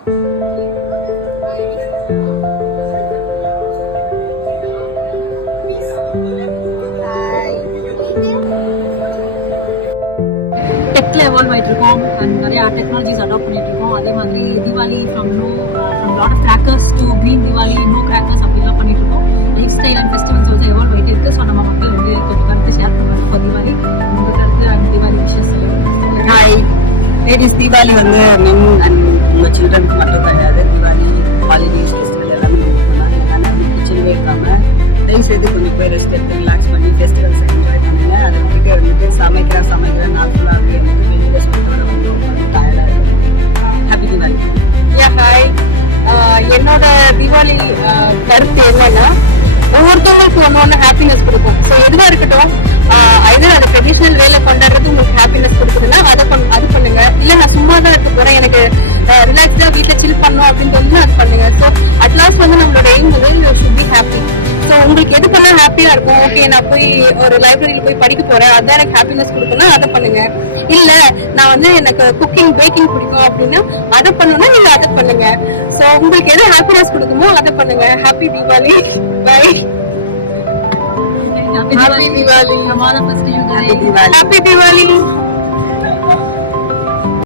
டெக்ல evolve ஆயிட்டு இருக்கோம் and நிறைய டெக்னாலஜிஸ் அடாப்ட் பண்ணிட்டு இருக்கோம். அதே மாதிரி Diwali from lot of crackers to green Diwali, no crackers அப்படிலாம் பண்ணிட்டு இருக்கோம். லைஃப் ஸ்டைல் அண்ட் ஃபெஸ்டிவல்ஸ் வந்து எவால்வ் ஆகிட்டு இருக்கு. ஸோ நம்ம மக்கள் வந்து கொஞ்சம் கருத்து ஷேர் பண்ணுவாங்க இப்போ திவாலி உங்க கருத்து and Diwali wishes. Hi ladies, Deepavali வந்து மென் அண்ட் உங்கள் சில்ட்ரனுக்கு மட்டும் கிடையாது. தீபாவளி ஹாலிடேஸ் ஃபெஸ்டிவல் எல்லாமே கிச்சன்லேயே இருக்காங்க. தயவு செய்து கொஞ்சம் போய் ரெஸ்ட் எடுத்து ரிலாக்ஸ் பண்ணி ஃபெஸ்டிவல்ஸ் என்ஜாய் பண்ணுங்க. அதை வந்துட்டு வந்துட்டு சமைக்கிற நாள் ஃபுல்லாகவே வந்து வெளியில் சொல்லிட்டு வந்து ரொம்ப டயர்டாக இருக்கும். ஹாப்பி தீபாவளி. ஹாய், என்னோட தீபாவளி கருத்து என்னன்னா, ஒவ்வொருத்தவங்களுக்கு ஒன்று ஹாப்பினஸ் கொடுக்கும். ஸோ எதுவாக இருக்கட்டும், ஐதர் அது ட்ரெடிஷ்னல் வேலை கொண்டாடுறது உங்களுக்கு ஹாப்பினஸ் கொடுக்குதுன்னா அது பண்ணுங்க. இல்லை நான் சும்மா தான் இருக்க போறேன், எனக்கு ரிலாக்ஸ்டாக வீட்டில் சில் பண்ணணும் அப்படின்னு சொல்லி அது பண்ணுங்க. ஸோ அட்லாஸ்ட் வந்து நம்மளோட எய்ம் வந்து ஷுட் பி ஹாப்பி. ஸோ உங்களுக்கு எது பண்ணா ஹாப்பியா இருக்கும், ஓகே நான் போய் ஒரு லைப்ரரியில் போய் படிக்க போறேன், அதான் எனக்கு ஹாப்பினஸ் கொடுக்கணும், அதை பண்ணுங்க. இல்ல நான் வந்து எனக்கு குக்கிங் பேக்கிங் பிடிக்கும் அப்படின்னா அதை பண்ணணும்னா நீங்க அதை பண்ணுங்க. ஸோ உங்களுக்கு எது ஹாப்பினஸ் கொடுக்குமோ அதை பண்ணுங்க. Happy Deepavali. Bye. Happy Diwali. Hamara festival. Happy Diwali. Happy Diwali.